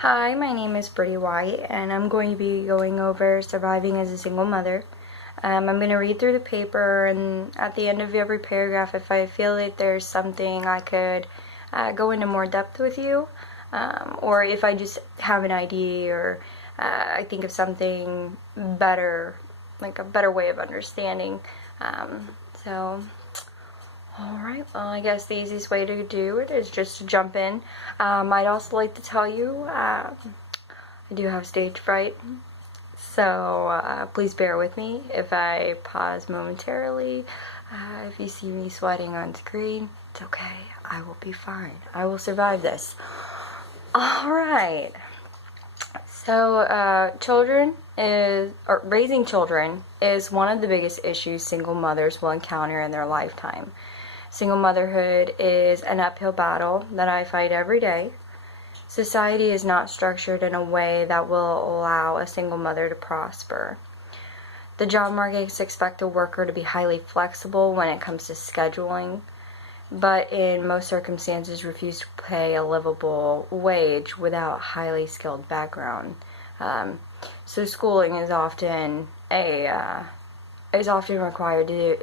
Hi, my name is Britte White, and I'm going to be going over surviving as a single mother. I'm going to read through the paper, and at the end of every paragraph, if I feel that there's something I could go into more depth with you, or if I just have an idea or I think of something better, like a better way of understanding. So, alright, well, I guess the easiest way to do it is just to jump in. I'd also like to tell you, I do have stage fright, so please bear with me if I pause momentarily. If you see me sweating on screen, it's okay. I will be fine. I will survive this. Alright. So, raising children is one of the biggest issues single mothers will encounter in their lifetime. Single motherhood is an uphill battle that I fight every day. Society is not structured in a way that will allow a single mother to prosper. The job markets expect a worker to be highly flexible when it comes to scheduling, but in most circumstances refuse to pay a livable wage without highly skilled background. So schooling is often required to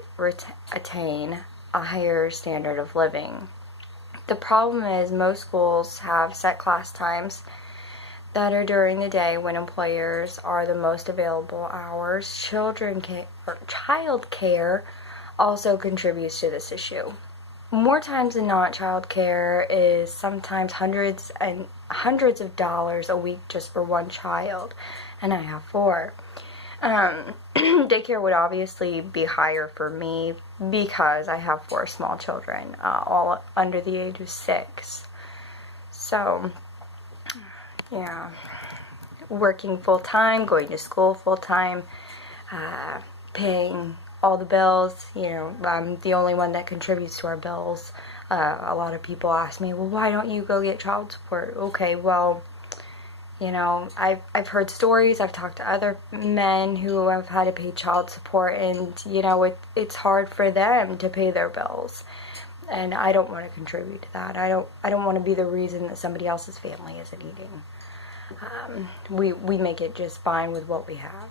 attain a higher standard of living. The problem is most schools have set class times that are during the day when employers are the most available hours. Child care also contributes to this issue. More times than not, child care is sometimes hundreds of dollars a week just for one child, and I have 4. Daycare would obviously be higher for me because I have 4 small children, all under the age of 6. So, yeah, working full-time, going to school full-time, paying all the bills. I'm the only one that contributes to our bills. A lot of people ask me, well, why don't you go get child support? Okay, well, I've heard stories, I've talked to other men who have had to pay child support, and, it's hard for them to pay their bills. And I don't want to contribute to that. I don't want to be the reason that somebody else's family isn't eating. We make it just fine with what we have.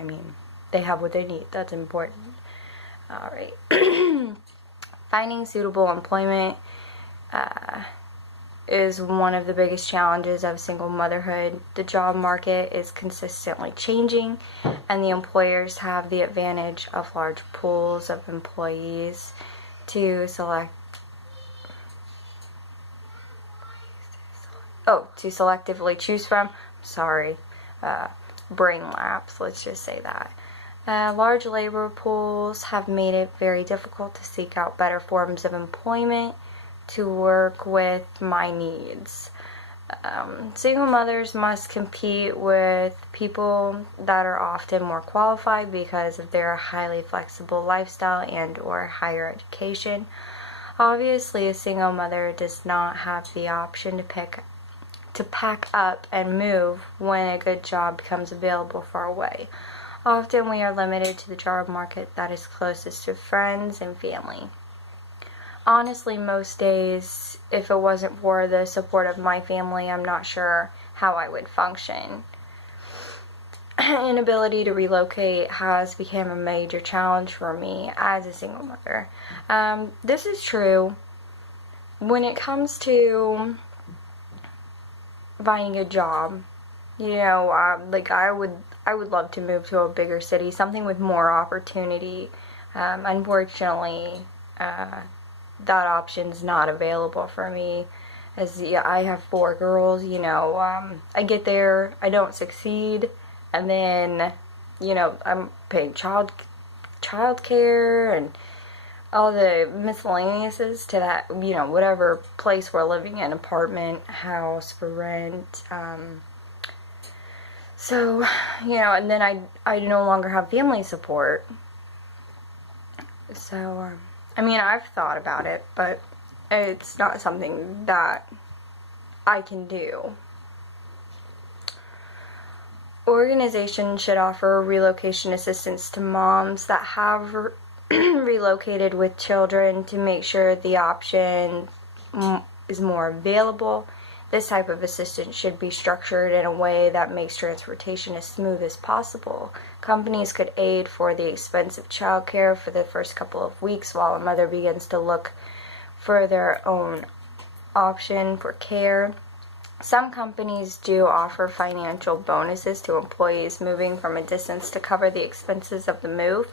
I mean, they have what they need. That's important. Alright. Finding suitable employment is one of the biggest challenges of single motherhood. The job market is consistently changing, and the employers have the advantage of large pools of employees to selectively choose from. Sorry, brain lapse, let's just say that. Large labor pools have made it very difficult to seek out better forms of employment to work with my needs. Single mothers must compete with people that are often more qualified because of their highly flexible lifestyle and or higher education. Obviously, a single mother does not have the option to pack up and move when a good job becomes available far away. Often we are limited to the job market that is closest to friends and family. Honestly, most days, if it wasn't for the support of my family, I'm not sure how I would function. Inability to relocate has become a major challenge for me as a single mother. This is true when it comes to finding a job. I would love to move to a bigger city, something with more opportunity. Unfortunately, that option's not available for me, as I have 4 girls. I get there, I don't succeed, and then I'm paying child care and all the miscellaneouses to that, whatever place we're living in, apartment, house, for rent. So, and then I no longer have family support. So, I've thought about it, but it's not something that I can do. Organizations should offer relocation assistance to moms that have relocated with children to make sure the option is more available. This type of assistance should be structured in a way that makes transportation as smooth as possible. Companies could aid for the expense of childcare for the first couple of weeks while a mother begins to look for their own option for care. Some companies do offer financial bonuses to employees moving from a distance to cover the expenses of the move.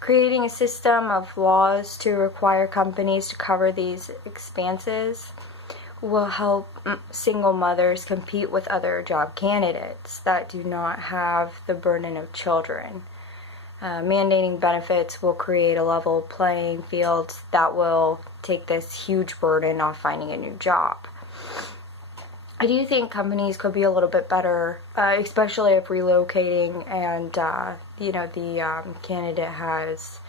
Creating a system of laws to require companies to cover these expenses will help single mothers compete with other job candidates that do not have the burden of children. Mandating benefits will create a level playing field that will take this huge burden off finding a new job. I do think companies could be a little bit better, especially if relocating and, the candidate has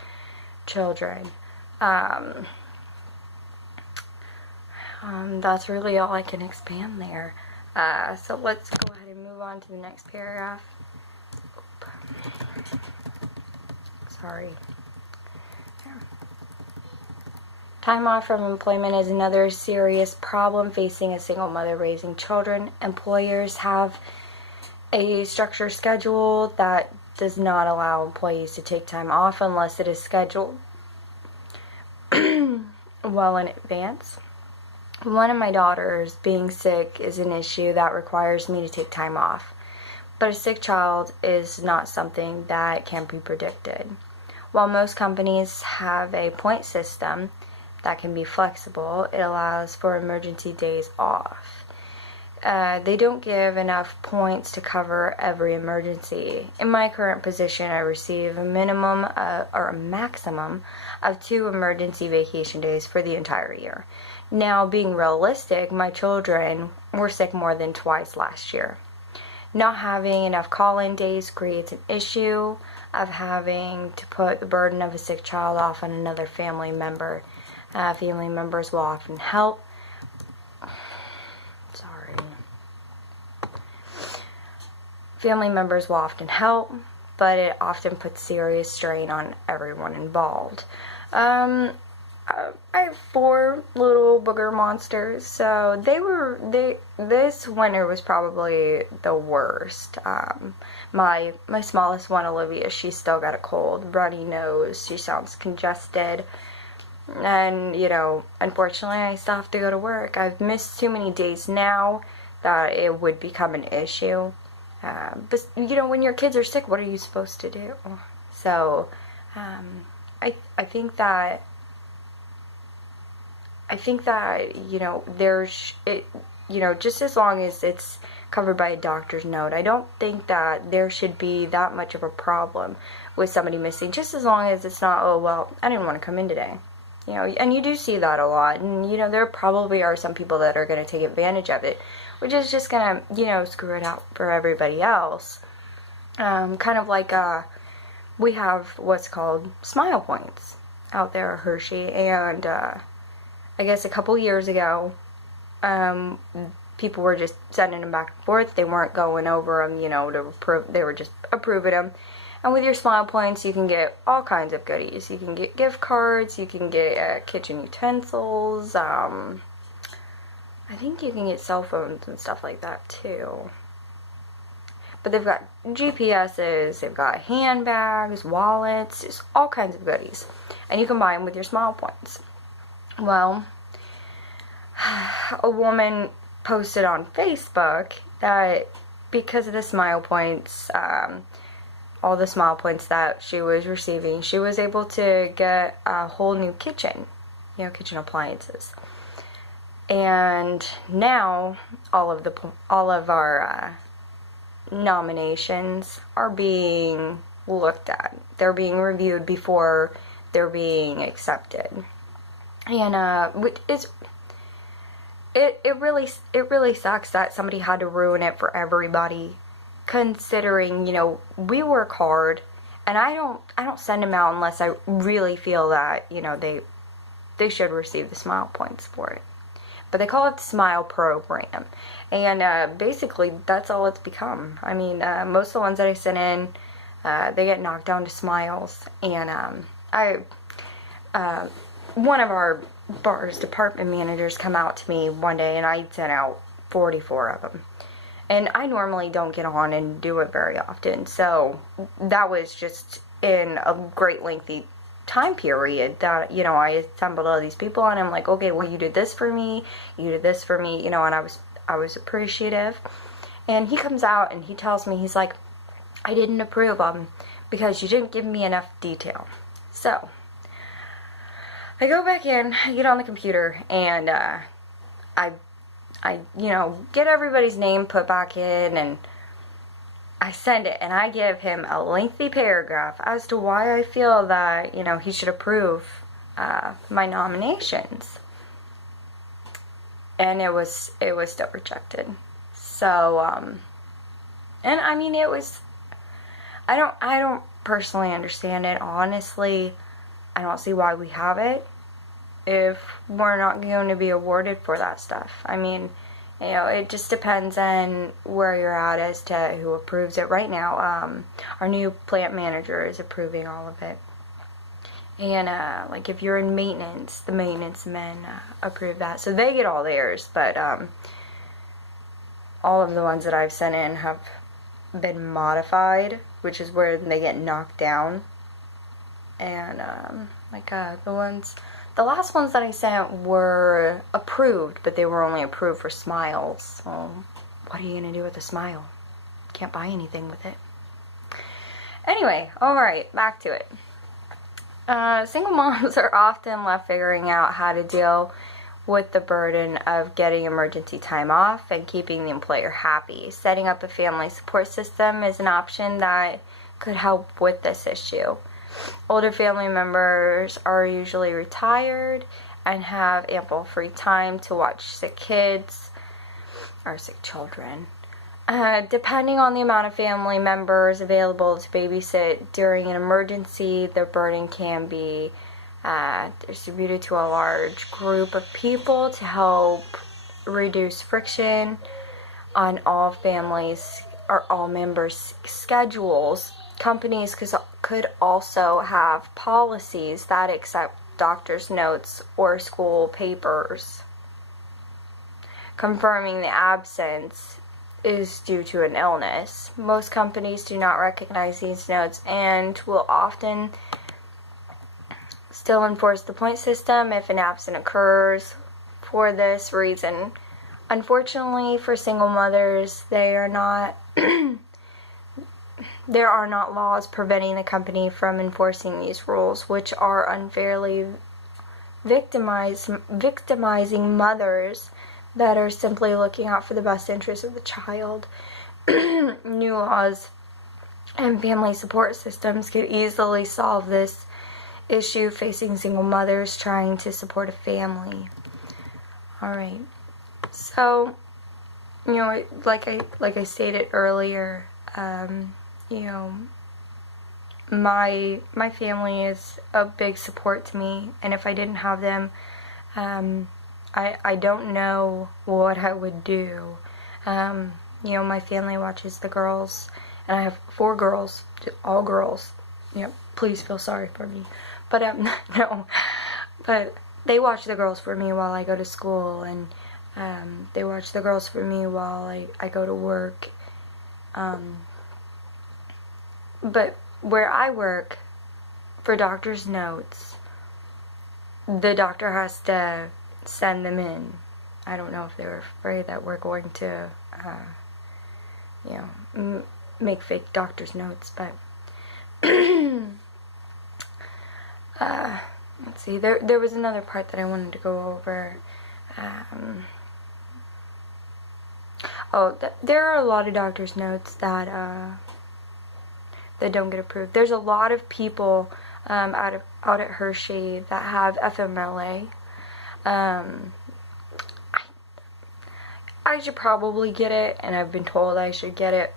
children. That's really all I can expand there. So let's go ahead and move on to the next paragraph. Sorry. Time off from employment is another serious problem facing a single mother raising children. Employers have a structured schedule that does not allow employees to take time off unless it is scheduled well in advance. One of my daughters being sick is an issue that requires me to take time off, but a sick child is not something that can be predicted. While most companies have a point system that can be flexible, it allows for emergency days off. They don't give enough points to cover every emergency. In my current position, I receive a minimum or a maximum of 2 emergency vacation days for the entire year. Now, being realistic, my children were sick more than twice last year. Not having enough call-in days creates an issue of having to put the burden of a sick child off on another family member. Family members will often help. Family members will often help, but it often puts serious strain on everyone involved. I have 4 little booger monsters, so this winter was probably the worst. My smallest one, Olivia, she's still got a cold, runny nose, she sounds congested, and, unfortunately I still have to go to work. I've missed too many days now that it would become an issue. But, when your kids are sick, what are you supposed to do? So, I think that, just as long as it's covered by a doctor's note, I don't think that there should be that much of a problem with somebody missing, just as long as it's not, oh, well, I didn't want to come in today. And you do see that a lot, and, there probably are some people that are going to take advantage of it, which is just going to, screw it out for everybody else. Kind of like, we have what's called smile points out there at Hershey, and, I guess a couple years ago, people were just sending them back and forth. They weren't going over them, to approve. They were just approving them. And with your smile points, you can get all kinds of goodies. You can get gift cards. You can get kitchen utensils. I think you can get cell phones and stuff like that too. But they've got GPSs. They've got handbags, wallets, just all kinds of goodies. And you can buy them with your smile points. Well, a woman posted on Facebook that because of the smile points, all the smile points that she was receiving, she was able to get a whole new kitchen, kitchen appliances. And now all of our nominations are being looked at. They're being reviewed before they're being accepted. And it really sucks that somebody had to ruin it for everybody, considering, we work hard, and I don't send them out unless I really feel that, they should receive the smile points for it. But they call it the Smile Program, and basically that's all it's become. I mean, most of the ones that I sent in, they get knocked down to smiles, and one of our bar's department managers come out to me one day, and I sent out 44 of them. And I normally don't get on and do it very often, so that was just in a great lengthy time period that, you know, I assembled all these people, and I'm like, okay, well, you did this for me, you did this for me, you know, and I was appreciative. And he comes out and he tells me, he's like, I didn't approve them because you didn't give me enough detail. So I go back in, I get on the computer, and I you know, get everybody's name put back in, and I send it, and I give him a lengthy paragraph as to why I feel that, you know, he should approve my nominations. And it was still rejected. So, and I mean, it was, I don't personally understand it. Honestly, I don't see why we have it if we're not going to be awarded for that stuff. I mean, you know, it just depends on where you're at as to who approves it. Right now, our new plant manager is approving all of it. And, like, if you're in maintenance, the maintenance men approve that. So they get all theirs, but all of the ones that I've sent in have been modified, which is where they get knocked down. And, the last ones that I sent were approved, but they were only approved for smiles. Well, what are you going to do with a smile? Can't buy anything with it. Anyway, alright, back to it. Single moms are often left figuring out how to deal with the burden of getting emergency time off and keeping the employer happy. Setting up a family support system is an option that could help with this issue. Older family members are usually retired and have ample free time to watch sick kids or sick children. Depending on the amount of family members available to babysit during an emergency, the burden can be distributed to a large group of people to help reduce friction on all families or all members' schedules. Companies could also have policies that accept doctor's notes or school papers confirming the absence is due to an illness. Most companies do not recognize these notes and will often still enforce the point system if an absence occurs for this reason. Unfortunately for single mothers, there are not laws preventing the company from enforcing these rules, which are unfairly victimizing mothers that are simply looking out for the best interest of the child. New laws and family support systems could easily solve this issue facing single mothers trying to support a family. Alright, so, you know, like I stated earlier, you know, my family is a big support to me, and if I didn't have them, I don't know what I would do. You know, my family watches the girls, and I have 4 girls, all girls. Yep, please feel sorry for me. But, no, but they watch the girls for me while I go to school, and they watch the girls for me while I go to work. But where I work, for doctor's notes, the doctor has to send them in. I don't know if they were afraid that we're going to, you know, make fake doctor's notes, but let's see, there was another part that I wanted to go over. There are a lot of doctor's notes that don't get approved. There's a lot of people out at Hershey that have FMLA. I should probably get it, and I've been told I should get it,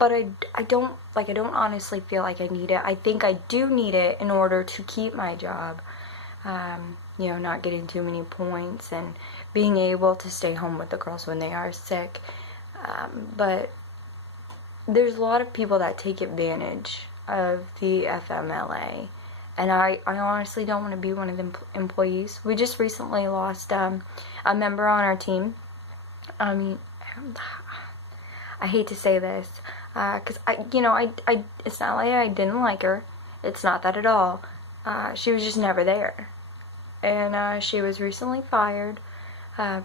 but I don't honestly feel like I need it. I think I do need it in order to keep my job, you know, not getting too many points and being able to stay home with the girls when they are sick, but there's a lot of people that take advantage of the FMLA, and I honestly don't want to be one of the employees. We just recently lost a member on our team I mean, I hate to say this, because it's not like I didn't like her. It's not that at all. She was just never there. And she was recently fired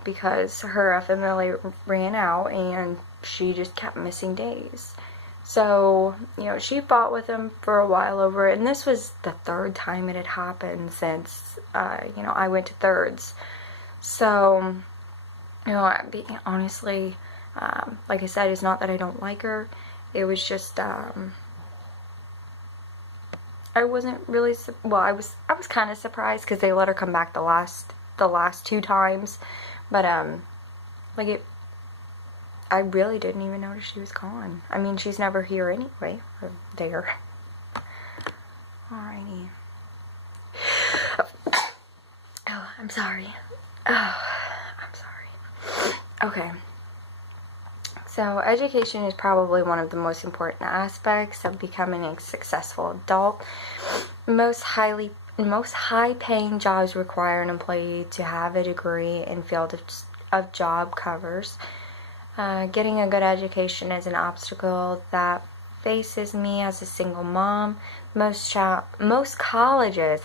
because her FMLA ran out and she just kept missing days. So, she fought with him for a while over it, and this was the third time it had happened since, I went to thirds. So, honestly, like I said, it's not that I don't like her. It was just, I wasn't really, I was kind of surprised because they let her come back the last 2 times, but, I really didn't even notice she was gone. I mean, she's never here anyway, or there. Alrighty. Oh, I'm sorry. Oh, I'm sorry. Okay. So, education is probably one of the most important aspects of becoming a successful adult. Most high-paying jobs require an employee to have a degree in field of job covers. Getting a good education is an obstacle that faces me as a single mom. Most colleges,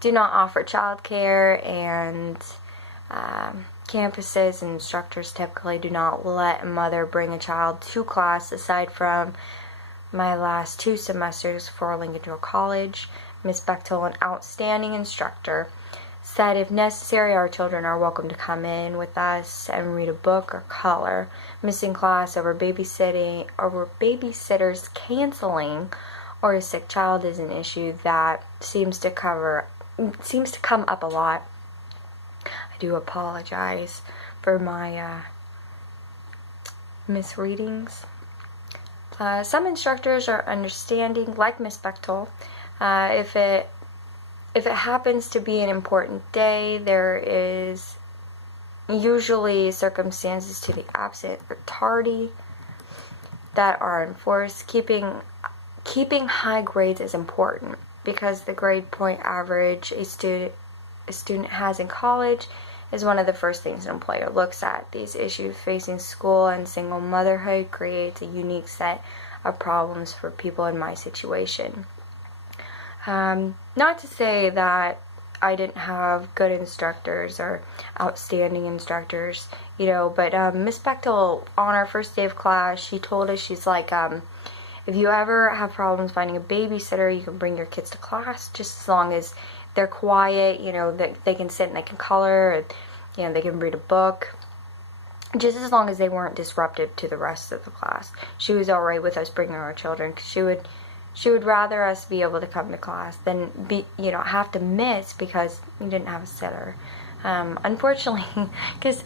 do not offer childcare, and campuses and instructors typically do not let a mother bring a child to class. Aside from my last 2 semesters before Lincoln Joe College, Miss Bechtel, an outstanding instructor, said if necessary, our children are welcome to come in with us and read a book or color. Missing class over babysitters canceling or a sick child is an issue that seems to come up a lot. I do apologize for my misreadings. Some instructors are understanding, like Miss Bechtel. If it happens to be an important day, there is usually circumstances to the absent or tardy that are enforced. Keeping high grades is important because the grade point average a student has in college is one of the first things an employer looks at. These issues facing school and single motherhood creates a unique set of problems for people in my situation. Not to say that I didn't have good instructors or outstanding instructors, but Miss Bechtel, on our first day of class, she told us, she's like, if you ever have problems finding a babysitter, you can bring your kids to class, just as long as they're quiet, that they can sit and they can color, and, they can read a book, just as long as they weren't disruptive to the rest of the class. She was alright with us bringing our children, because she would rather us be able to come to class than have to miss because we didn't have a sitter. Unfortunately, because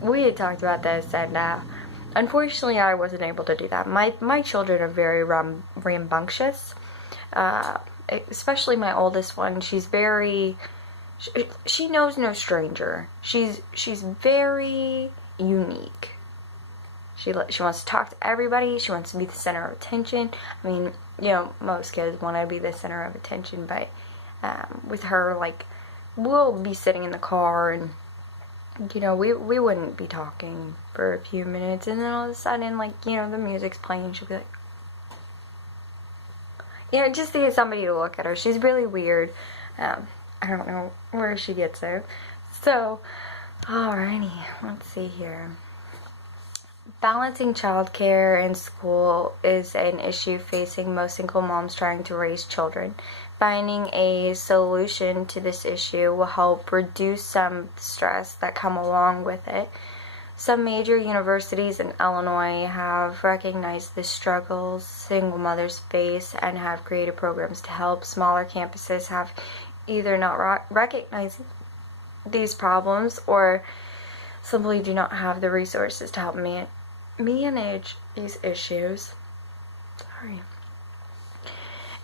we had talked about this, and unfortunately I wasn't able to do that. My children are very rambunctious, especially my oldest one. She's very, she knows no stranger. She's very unique. She wants to talk to everybody. She wants to be the center of attention. I mean, most kids want to be the center of attention, but with her, we'll be sitting in the car and, we wouldn't be talking for a few minutes, and then all of a sudden, the music's playing, she'll be like, just to get somebody to look at her. She's really weird. I don't know where she gets it. So, alrighty, let's see here. Balancing childcare and school is an issue facing most single moms trying to raise children. Finding a solution to this issue will help reduce some stress that come along with it. Some major universities in Illinois have recognized the struggles single mothers face and have created programs to help. Smaller campuses have either not recognized these problems or simply do not have the resources to help manage these issues.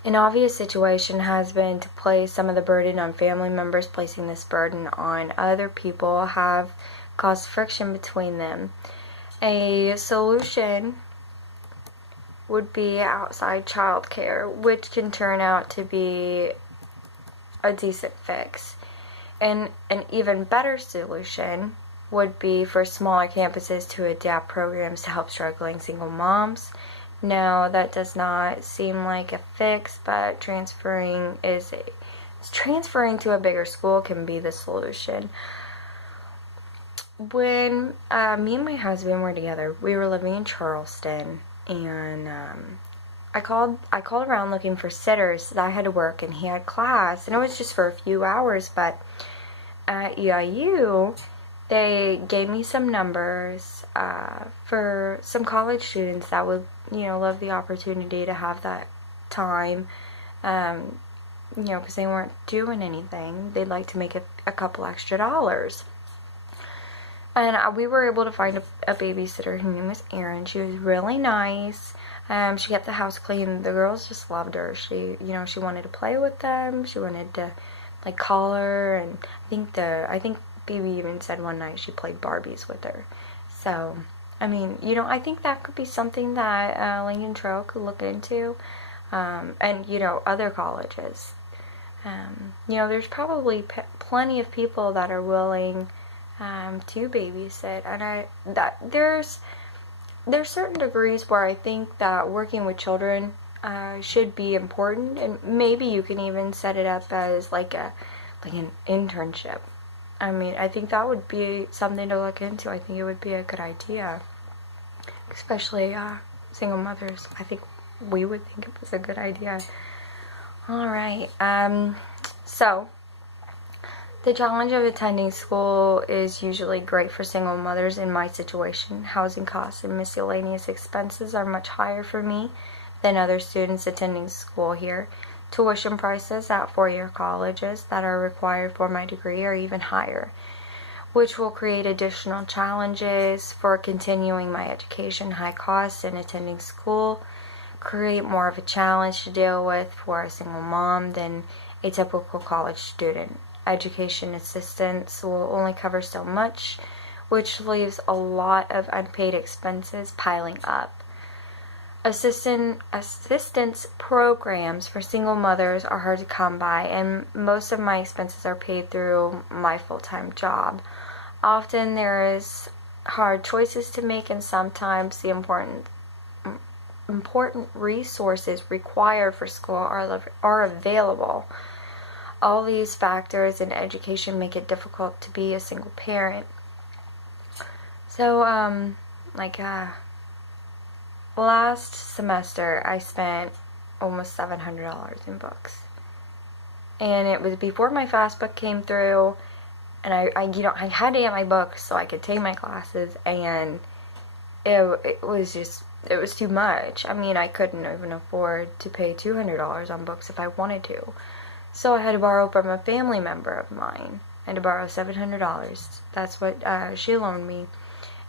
An obvious situation has been to place some of the burden on family members. Placing this burden on other people have caused friction between them. A solution would be outside childcare, which can turn out to be a decent fix. And an even better solution would be for smaller campuses to adapt programs to help struggling single moms. Now, that does not seem like a fix, but transferring to a bigger school can be the solution. When me and my husband were together, we were living in Charleston, and I called around looking for sitters that I had to work, and he had class, and it was just for a few hours. But at EIU, they gave me some numbers for some college students that would, love the opportunity to have that time, because they weren't doing anything. They'd like to make a couple extra dollars. And we were able to find a babysitter. Her name was Erin. She was really nice. She kept the house clean. The girls just loved her. She wanted to play with them. She wanted to, call her. And I think Baby even said one night she played Barbies with her. So, I think that could be something that Lincoln Trail could look into. And, other colleges. There's probably plenty of people that are willing to babysit, and there's certain degrees where I think that working with children should be important, and maybe you can even set it up as an internship. I think that would be something to look into. I think it would be a good idea, especially single mothers. I think we would think it was a good idea. All right, so the challenge of attending school is usually great for single mothers in my situation. Housing costs and miscellaneous expenses are much higher for me than other students attending school here. Tuition prices at four-year colleges that are required for my degree are even higher, which will create additional challenges for continuing my education. High costs in attending school create more of a challenge to deal with for a single mom than a typical college student. Education assistance will only cover so much, which leaves a lot of unpaid expenses piling up. Assistance programs for single mothers are hard to come by, and most of my expenses are paid through my full-time job. Often there is hard choices to make, and sometimes the important resources required for school are available. All these factors in education make it difficult to be a single parent. So, last semester I spent almost $700 in books. And it was before my FAFSA came through, and I had to get my books so I could take my classes, and it was too much. I couldn't even afford to pay $200 on books if I wanted to. So I had to borrow from a family member of mine. I had to borrow $700. That's what she loaned me.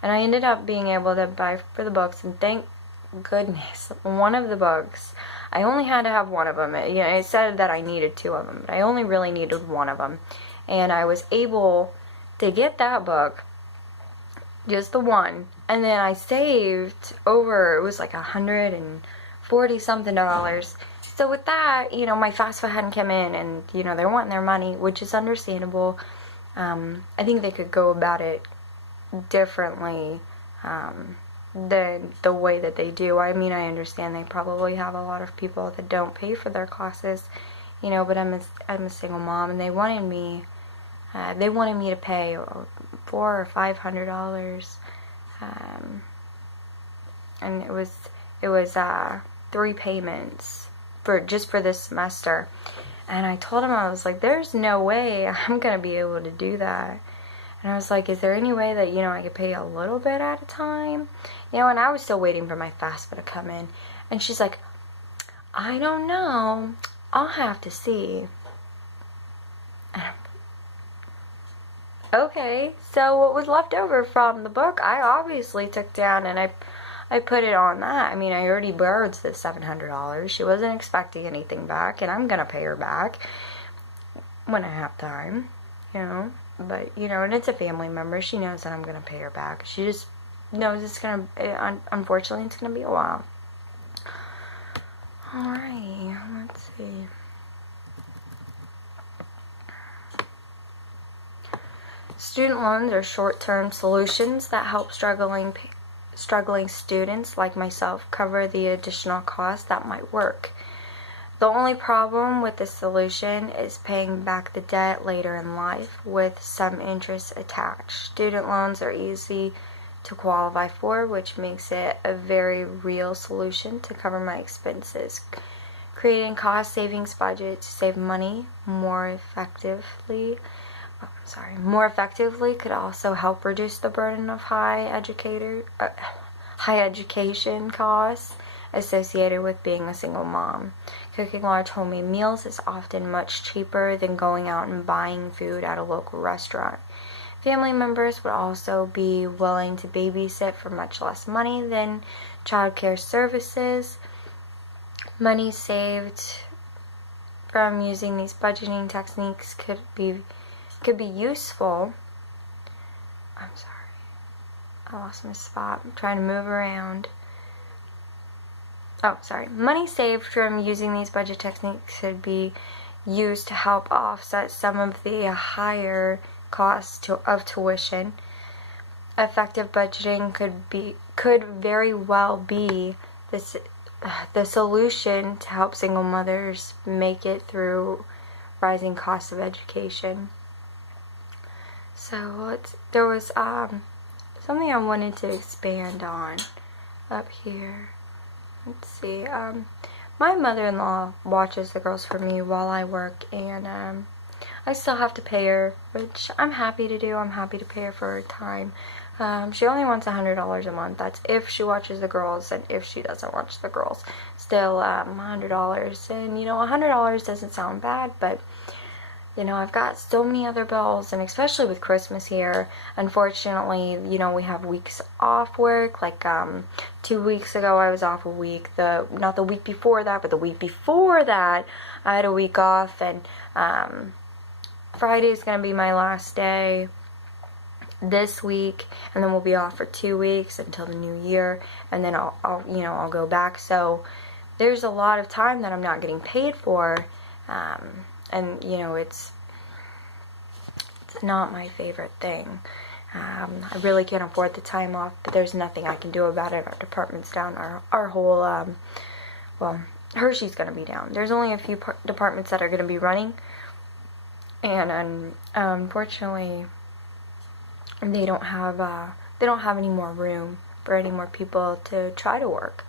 And I ended up being able to buy for the books, and thank goodness, one of the books, I only had to have one of them. It said that I needed two of them, but I only really needed one of them. And I was able to get that book, just the one, and then I saved over, it was like $140 something. So with that, my FAFSA hadn't come in, and, they're wanting their money, which is understandable. I think they could go about it differently than the way that they do. I understand they probably have a lot of people that don't pay for their classes, but I'm a single mom, and they wanted me to pay $400 or $500, and it was 3 payments for this semester. And I told him, I was like, there's no way I'm gonna be able to do that. And I was like, is there any way that I could pay a little bit at a time? And I was still waiting for my FAFSA to come in. And she's like, I don't know, I'll have to see. Okay, so what was left over from the book, I obviously took down, and I put it on that. I already borrowed the $700. She wasn't expecting anything back, and I'm gonna pay her back when I have time, But, and it's a family member. She knows that I'm gonna pay her back. She just knows unfortunately, it's gonna be a while. Alright, let's see. Student loans are short-term solutions that help struggling students like myself cover the additional costs that might work. The only problem with this solution is paying back the debt later in life with some interest attached. Student loans are easy to qualify for, which makes it a very real solution to cover my expenses. Creating cost savings budget to save money more effectively could also help reduce the burden of high education costs associated with being a single mom. Cooking large homemade meals is often much cheaper than going out and buying food at a local restaurant. Family members would also be willing to babysit for much less money than childcare services. Money saved from using these budgeting techniques could be useful. I'm sorry, I lost my spot. I'm trying to move around. Money saved from using these budget techniques could be used to help offset some of the higher costs of tuition. Effective budgeting could very well be the solution to help single mothers make it through rising costs of education. So there was something I wanted to expand on up here. Let's see. My mother-in-law watches the girls for me while I work, and I still have to pay her, which I'm happy to do. I'm happy to pay her for her time. She only wants $100 a month. That's if she watches the girls, and if she doesn't watch the girls, still $100. And $100 doesn't sound bad, but I've got so many other bills, and especially with Christmas here, unfortunately, we have weeks off work. Like 2 weeks ago, I was off a week. Not the week before that, but the week before that, I had a week off, and Friday is going to be my last day this week, and then we'll be off for 2 weeks until the new year, and then I'll go back. So there's a lot of time that I'm not getting paid for. And it's not my favorite thing. I really can't afford the time off, but there's nothing I can do about it. Our department's down. Our whole, Hershey's going to be down. There's only a few departments that are going to be running, and unfortunately, they don't have any more room for any more people to try to work.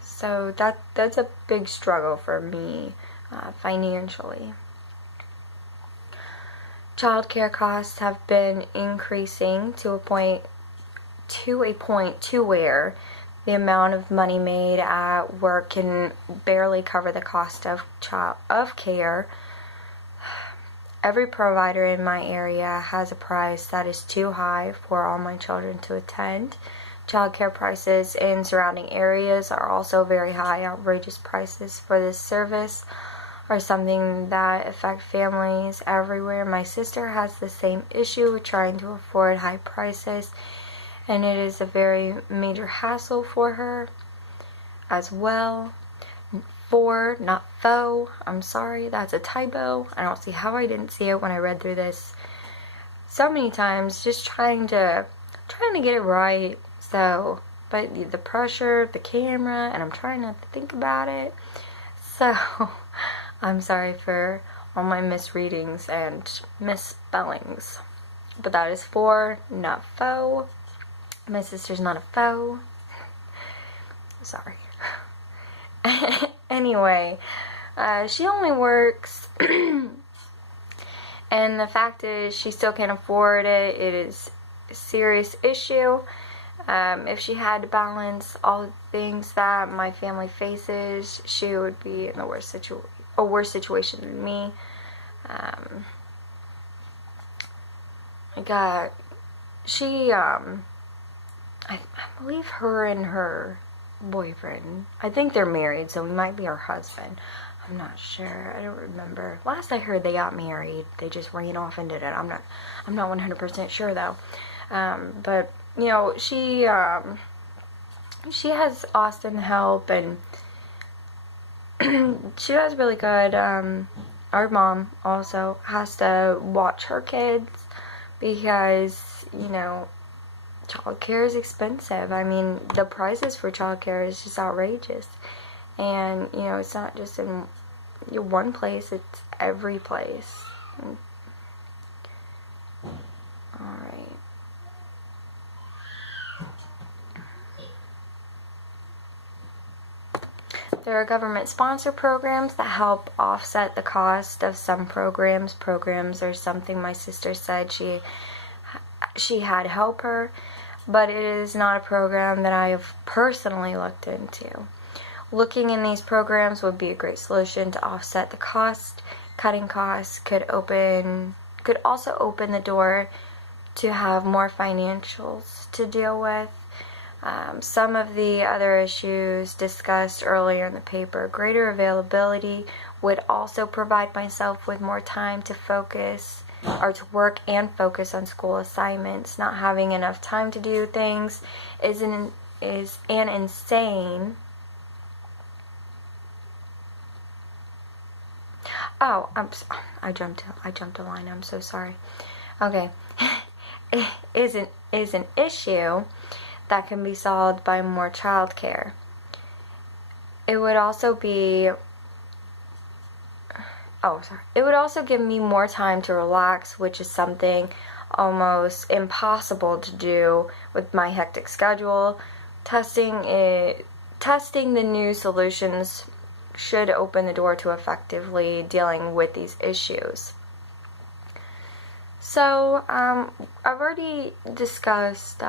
So that's a big struggle for me. Financially. Childcare costs have been increasing to a point to where the amount of money made at work can barely cover the cost of care. Every provider in my area has a price that is too high for all my children to attend. Childcare prices in surrounding areas are also very high. Outrageous prices for this service are something that affect families everywhere. My sister has the same issue with trying to afford high prices, and it is a very major hassle for her as well. Not faux. I'm sorry, that's a typo. I don't see how I didn't see it when I read through this so many times, just trying to get it right. So, but the pressure, the camera, and I'm trying not to think about it. So, I'm sorry for all my misreadings and misspellings. But that is for, not faux. My sister's not a faux. Sorry. Anyway, she only works, and the fact is she still can't afford it. It is a serious issue. If she had to balance all the things that my family faces, she would be in a worse situation than me. I believe her and her boyfriend, I think they're married, so he might be her husband. I'm not sure. I don't remember. Last I heard, they got married. They just ran off and did it. I'm not 100% sure though. But she has Austin help, and she does really good. Our mom also has to watch her kids because, you know, childcare is expensive. I mean, the prices for childcare is just outrageous. And, you know, it's not just in one place, it's every place. Alright. There are government-sponsored programs that help offset the cost of some programs. Programs are something my sister said she had help her, but it is not a program that I have personally looked into. Looking in these programs would be a great solution to offset the cost. Cutting costs could also open the door to have more financials to deal with. Some of the other issues discussed earlier in the paper. Greater availability would also provide myself with more time to focus or to work and focus on school assignments. Not having enough time to do things is an insane. Oh, I jumped a line. I'm so sorry. Okay. is an issue that can be solved by more childcare. It would also give me more time to relax, which is something almost impossible to do with my hectic schedule. Testing the new solutions should open the door to effectively dealing with these issues. So, I've already discussed